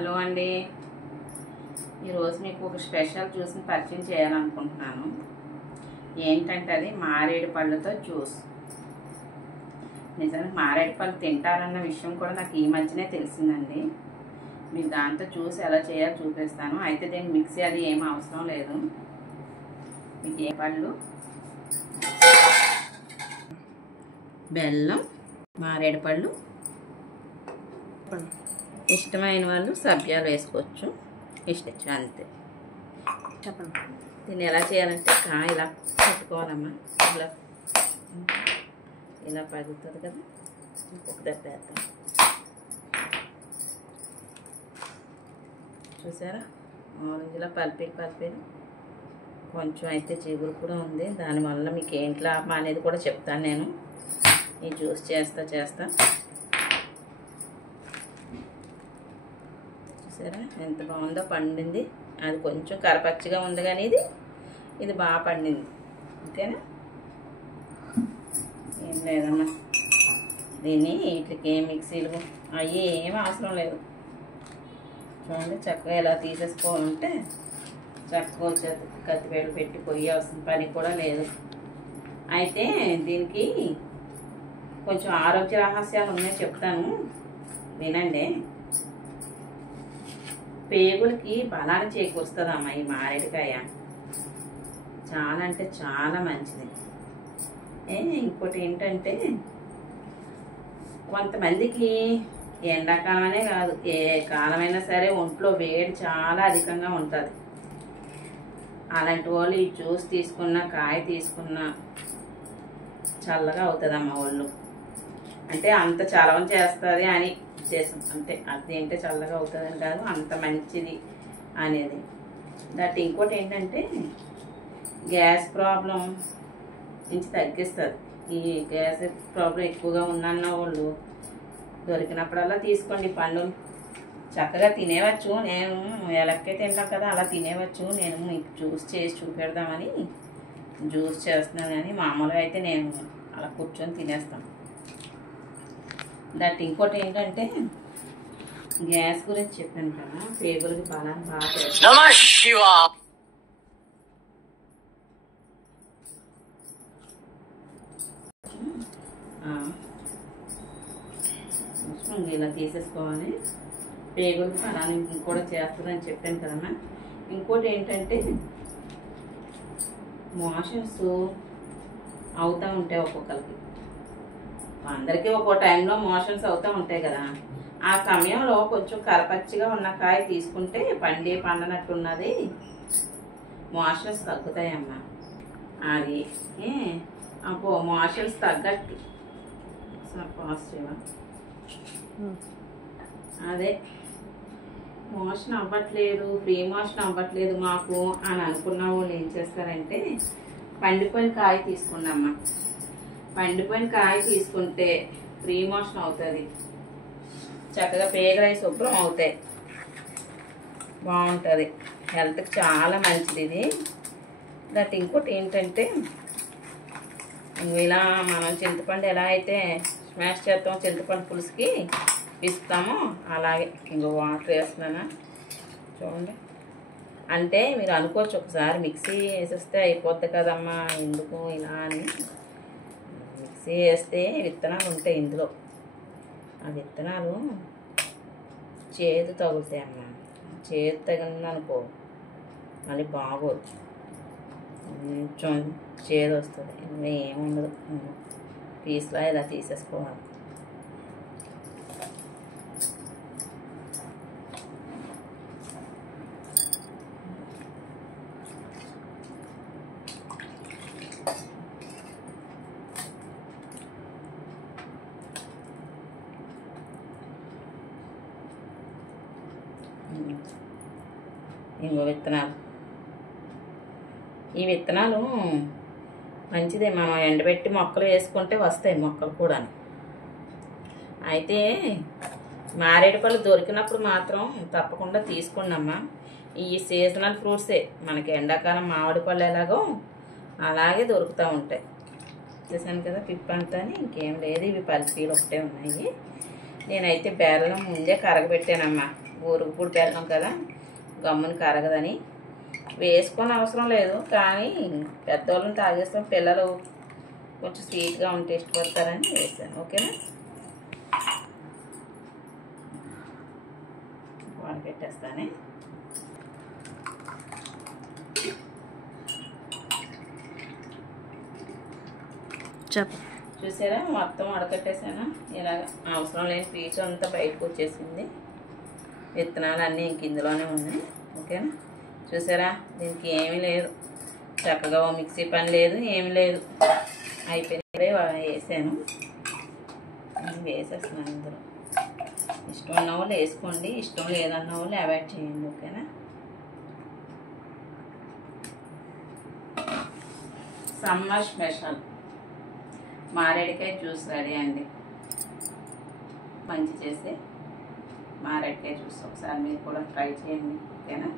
Hello అండి, ఈరోజు మీకు ఒక స్పెషల్ జ్యూస్ని పరిచయం చేయాలనుకుంటున్నాను. ఏంటంటే అది మారేడు పళ్ళతో జ్యూస్. నిజంగా మారేడు పళ్ళు తింటారన్న విషయం కూడా నాకు ఈ మధ్యనే తెలిసిందండి. మీకు దాంతో జ్యూస్ ఎలా చేయాలో చూపిస్తాను. అయితే దీనికి మిక్సీ అది ఏం అవసరం లేదు. మీకు ఏ పళ్ళు, బెల్లం, మారేడు పళ్ళు, ఇష్టమైన వాళ్ళు సబ్జాలు వేసుకోవచ్చు. ఇష్టం అంతే. చెప్పండి. దీన్ని ఎలా చేయాలంటే ఇలా పెట్టుకోవాలమ్మా. ఇలా పగులుతుంది కదా, ఇంకొక దెబ్బ వేద్దాం. చూసారా, ఆరెంజ్లా పల్పేది కొంచెం అయితే చిగురు కూడా ఉంది. దానివల్ల మీకు ఏంటి లాభం అనేది కూడా చెప్తాను నేను. ఈ జ్యూస్ చేస్తా చూసారా ఎంత బాగుందో, పండింది. అది కొంచెం కరపచ్చిగా ఉంది కానీ ఇది బాగా పండింది. ఓకేనా, ఏం లేదమ్మా. దీన్ని వీటికి ఏం మిక్సీలు అవి ఏం అవసరం లేదు. చూడండి, చక్కగా ఇలా తీసేసుకోవాలంటే చక్కగా కత్తిపేటలు పెట్టి పొయ్యాల్సిన పని కూడా లేదు. అయితే దీనికి కొంచెం ఆరోగ్య రహస్యాలు ఉన్నాయి, చెప్తాను వినండి. పేగులకి బలాన్ని చేకూరుస్తుందమ్మా ఈ మారేడుకాయ. చాలా అంటే చాలా మంచిది. ఇంకోటి ఏంటంటే, కొంతమందికి ఎండాకాలమనే కాదు, ఏ కాలమైనా సరే ఒంట్లో వేడి చాలా అధికంగా ఉంటుంది. అలాంటి వాళ్ళు ఈ జ్యూస్ తీసుకున్న, కాయ తీసుకున్న చల్లగా అవుతుందమ్మా ఒళ్ళు. అంటే అంత చలవం చేస్తుంది అని ఉద్దేశం. అంటే అదేంటే చల్లగా అవుతుందని కాదు, అంత మంచిది అనేది. ఇంకోటి ఏంటంటే, గ్యాస్ ప్రాబ్లం నుంచి తగ్గిస్తుంది. ఈ గ్యాస్ ప్రాబ్లం ఎక్కువగా ఉందన్న వాళ్ళు దొరికినప్పుడల్లా తీసుకోండి. పండును చక్కగా తినేవచ్చు. నేను ఎలక్కే తింటాం కదా, అలా తినేవచ్చు. నేను మీకు జ్యూస్ చేసి చూపెడదామని జ్యూస్ చేస్తున్నాను. కానీ మామూలుగా అయితే నేను అలా కూర్చొని తినేస్తాను. ఇంకోటి ఏంటంటే, గ్యాస్ గురించి చెప్పాను కదా, పేగులకి బలాన్ని బాగా ఇలా తీసేసుకోవాలి. పేగులకి బలాన్ని కూడా చేస్తుందని చెప్పాను కదమ్మా. ఇంకోటి ఏంటంటే, మోషన్స్ అవుతూ ఉంటాయి ఒక్కొక్కరికి. అందరికీ ఒక్కో టైంలో మోషన్స్ అవుతూ ఉంటాయి కదా. ఆ సమయంలో కొంచెం కరపచ్చిగా ఉన్న కాయ తీసుకుంటే పండినట్టున్నది మోషన్స్ తగ్గుతాయమ్మా. అది అప్పుడు మోషన్స్ తగ్గట్టు పాజిటివా, అదే మోషన్ అవ్వట్లేదు, ఫ్రీ మోషన్ అవ్వట్లేదు మాకు అని అనుకున్న వాళ్ళు ఏం చేస్తారంటే, పండిపోయిన కాయ తీసుకున్నామ్మా. పండిపోయిన కాయ తీసుకుంటే ఫ్రీ మోషన్ అవుతుంది. చక్కగా పేగులై శుభ్రం అవుతాయి. బాగుంటుంది, హెల్త్కి చాలా మంచిది ఇది. ఇంకోటి ఏంటంటే, ఇలా మనం చింతపండు ఎలా అయితే స్మాష్ చేస్తామో, చింతపండు పులుసుకి పిస్తామో అలాగే వాటర్ వేస్తున్నానా చూడండి. అంటే మీరు అనుకోవచ్చు ఒకసారి మిక్సీ వేసేస్తే అయిపోద్ది కదమ్మా, ఎందుకు ఇలా అని. మిక్సీ వేస్తే విత్తనాలు ఉంటాయి ఇందులో. ఆ విత్తనాలు చేదు తగులుతాయి అమ్మా. చేదు తగిలిందనుకో మళ్ళీ బాగోదు, కొంచెం చేదు వస్తుంది. ఇంకా ఏముండదు, పీస్లా ఇలా తీసేసుకోవాలి. ఇంకో విత్తనాలు, ఈ విత్తనాలు మంచిదే. మనం ఎండబెట్టి మొక్కలు వేసుకుంటే వస్తాయి మొక్కలు కూడా. అయితే మారేడు పళ్ళు దొరికినప్పుడు మాత్రం తప్పకుండా తీసుకోండమ్మా. ఈ సీజనల్ ఫ్రూట్సే, మనకి ఎండాకాలం మామిడి పళ్ళు ఎలాగో అలాగే దొరుకుతూ ఉంటాయి. చేశాను కదా పిప్ అంతా, ఇంకేం లేదు. ఇవి పల్పీలు ఒకటే ఉన్నాయి. నేనైతే బెల్లం ముందే కరగబెట్టానమ్మా. ఊరుగుపూడి బెల్లం కదా, గమ్మున కరగదని. వేసుకొని అవసరం లేదు, కానీ పెద్దవాళ్ళని తాగేస్తాం, పిల్లలు కొంచెం స్వీట్గా ఉంటే ఇష్టపడతారని వేసాను. ఓకేనా, వడకెట్టేస్తానే. చూసారా, మొత్తం వడకట్టేసాను. ఇలాగ అవసరం లేని పీచు అంతా బయటకు వచ్చేసింది. విత్తనాలు అన్నీ ఇంక ఇందులోనే ఉన్నాయి. ఓకేనా, చూసారా, దీనికి ఏమీ లేదు, చక్కగా మిక్సీ పని లేదు, ఏమీ లేదు, అయిపోయినప్పుడే వేసాను. వేసేస్తున్నాను ఇందులో. ఇష్టం ఉన్న వాళ్ళు వేసుకోండి, ఇష్టం లేదన్న వాళ్ళు అవాయిడ్ చేయండి. ఓకేనా, సమ్మర్ స్పెషల్ మారేడుకాయ జ్యూస్ రెడీ అండి. మంచి చేసే మారేడుకాయ జ్యూస్ ఒకసారి మీరు కూడా ట్రై చేయండి. ఓకేనా.